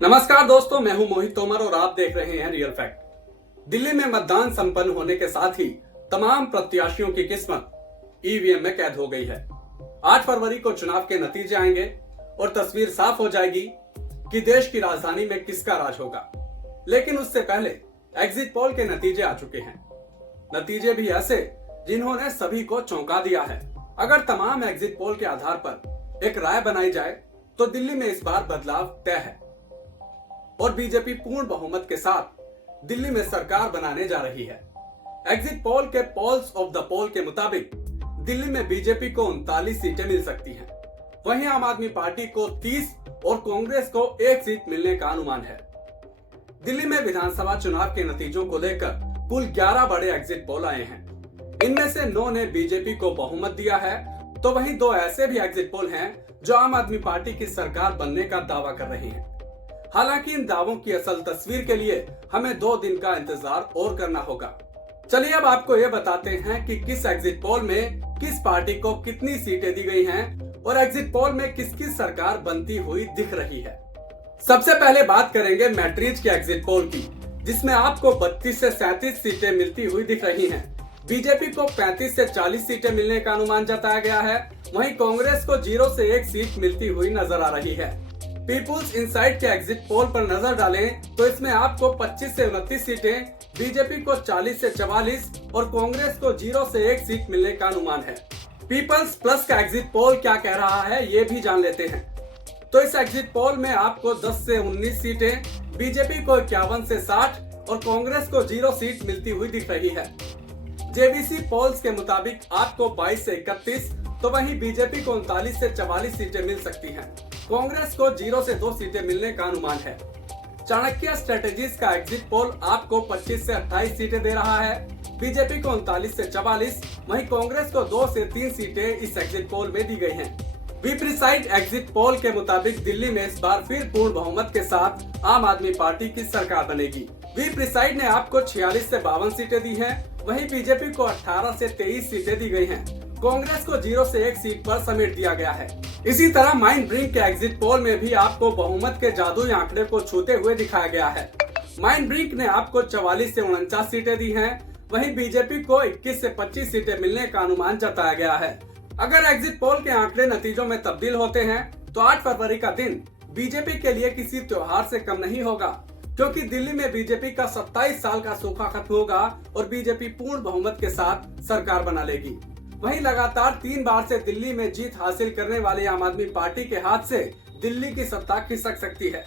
नमस्कार दोस्तों, मैं हूं मोहित तोमर और आप देख रहे हैं रियल फैक्ट। दिल्ली में मतदान संपन्न होने के साथ ही तमाम प्रत्याशियों की किस्मत ईवीएम में कैद हो गई है। 8 फरवरी को चुनाव के नतीजे आएंगे और तस्वीर साफ हो जाएगी कि देश की राजधानी में किसका राज होगा। लेकिन उससे पहले एग्जिट पोल के नतीजे आ चुके हैं। नतीजे भी ऐसे जिन्होंने सभी को चौंका दिया है। अगर तमाम एग्जिट पोल के आधार पर एक राय बनाई जाए तो दिल्ली में इस बार बदलाव तय है और बीजेपी पूर्ण बहुमत के साथ दिल्ली में सरकार बनाने जा रही है। एग्जिट पोल के पोल्स ऑफ द पोल के मुताबिक दिल्ली में बीजेपी को 39 सीटें मिल सकती हैं। वहीं आम आदमी पार्टी को 30 और कांग्रेस को 1 सीट मिलने का अनुमान है। दिल्ली में विधानसभा चुनाव के नतीजों को लेकर कुल 11 बड़े एग्जिट पोल आए हैं। इनमें से 9 ने बीजेपी को बहुमत दिया है, तो वहीं 2 ऐसे भी एग्जिट पोल हैं जो आम आदमी पार्टी की सरकार बनने का दावा कर रहे हैं। हालांकि इन दावों की असल तस्वीर के लिए हमें 2 दिन का इंतजार और करना होगा। चलिए अब आपको ये बताते हैं कि किस एग्जिट पोल में किस पार्टी को कितनी सीटें दी गई हैं और एग्जिट पोल में किसकी सरकार बनती हुई दिख रही है। सबसे पहले बात करेंगे मैट्रिज के एग्जिट पोल की, जिसमें आपको 32 से 37 सीटें मिलती हुई दिख रही हैं। बीजेपी को 35 से 40 सीटें मिलने का अनुमान जताया गया है। वहीं कांग्रेस को 0 से 1 सीट मिलती हुई नजर आ रही है। पीपुल्स इनसाइट के एग्जिट पोल पर नजर डालें तो इसमें आपको 25 से 29 सीटें, बीजेपी को 40 से 44 और कांग्रेस को 0 से 1 सीट मिलने का अनुमान है। पीपल्स प्लस का एग्जिट पोल क्या कह रहा है ये भी जान लेते हैं। तो इस एग्जिट पोल में आपको 10 से 19 सीटें, बीजेपी को 51 से 60 और कांग्रेस को 0 सीट मिलती हुई दिख रही है। जेवीसी पोल्स के मुताबिक आपको 22 से 31 तो वहीं बीजेपी को 39 से 44 सीटें मिल सकती हैं। कांग्रेस को 0 से 2 सीटें मिलने का अनुमान है। चाणक्य स्ट्रेटेजीज का एग्जिट पोल आपको 25 से 28 सीटें दे रहा है। बीजेपी को 39 से 44, वहीं कांग्रेस को 2 से 3 सीटें इस एग्जिट पोल में दी गई हैं। वीप्रिसाइट एग्जिट पोल के मुताबिक दिल्ली में इस बार फिर पूर्ण बहुमत के साथ आम आदमी पार्टी की सरकार बनेगी। वीप्रिसाइट ने आपको 46 से 52 सीटें दी हैं, वहीं बीजेपी को 18 से 23 सीटें दी गई हैं। कांग्रेस को 0 से 1 सीट पर समेट दिया गया है। इसी तरह माइंड ब्रिंक के एग्जिट पोल में भी आपको बहुमत के जादुई आंकड़े को छूते हुए दिखाया गया है। माइंड ब्रिंक ने आपको 44 से 49 सीटें दी हैं, वहीं बीजेपी को 21 से 25 सीटें मिलने का अनुमान जताया गया है। अगर एग्जिट पोल के आंकड़े नतीजों में तब्दील होते हैं तो 8 फरवरी का दिन बीजेपी के लिए किसी त्योहार से कम नहीं होगा, क्योंकि दिल्ली में बीजेपी का 27 साल का सूखा खत्म होगा और बीजेपी पूर्ण बहुमत के साथ सरकार बना लेगी। वहीं लगातार 3 बार से दिल्ली में जीत हासिल करने वाली आम आदमी पार्टी के हाथ से दिल्ली की सत्ता खिसक सकती है।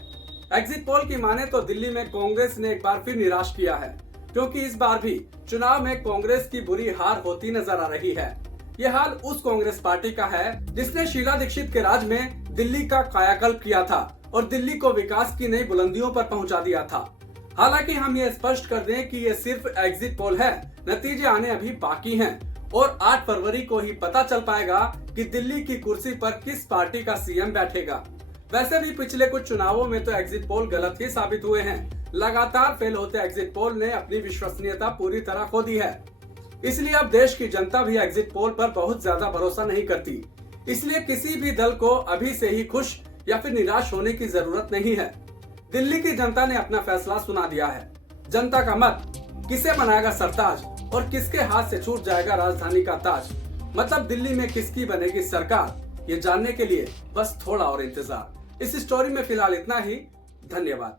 एग्जिट पोल की माने तो दिल्ली में कांग्रेस ने एक बार फिर निराश किया है, क्योंकि इस बार भी चुनाव में कांग्रेस की बुरी हार होती नजर आ रही है। ये हाल उस कांग्रेस पार्टी का है जिसने शीला दीक्षित के राज में दिल्ली का कायाकल्प किया था और दिल्ली को विकास की नई बुलंदियों पर पहुंचा दिया था। हालांकि हम ये स्पष्ट कर दें कि ये सिर्फ एग्जिट पोल है, नतीजे आने अभी बाकी हैं और 8 फरवरी को ही पता चल पाएगा कि दिल्ली की कुर्सी पर किस पार्टी का सीएम बैठेगा। वैसे भी पिछले कुछ चुनावों में तो एग्जिट पोल गलत ही साबित हुए हैं। लगातार फेल होते एग्जिट पोल ने अपनी विश्वसनीयता पूरी तरह खो दी है। इसलिए अब देश की जनता भी एग्जिट पोल पर बहुत ज्यादा भरोसा नहीं करती। इसलिए किसी भी दल को अभी से ही खुश या फिर निराश होने की जरूरत नहीं है। दिल्ली की जनता ने अपना फैसला सुना दिया है। जनता का मत किसे बनाएगा सरताज और किसके हाथ से छूट जाएगा राजधानी का ताज, मतलब दिल्ली में किसकी बनेगी सरकार, ये जानने के लिए बस थोड़ा और इंतजार। इस स्टोरी में फिलहाल इतना ही। धन्यवाद।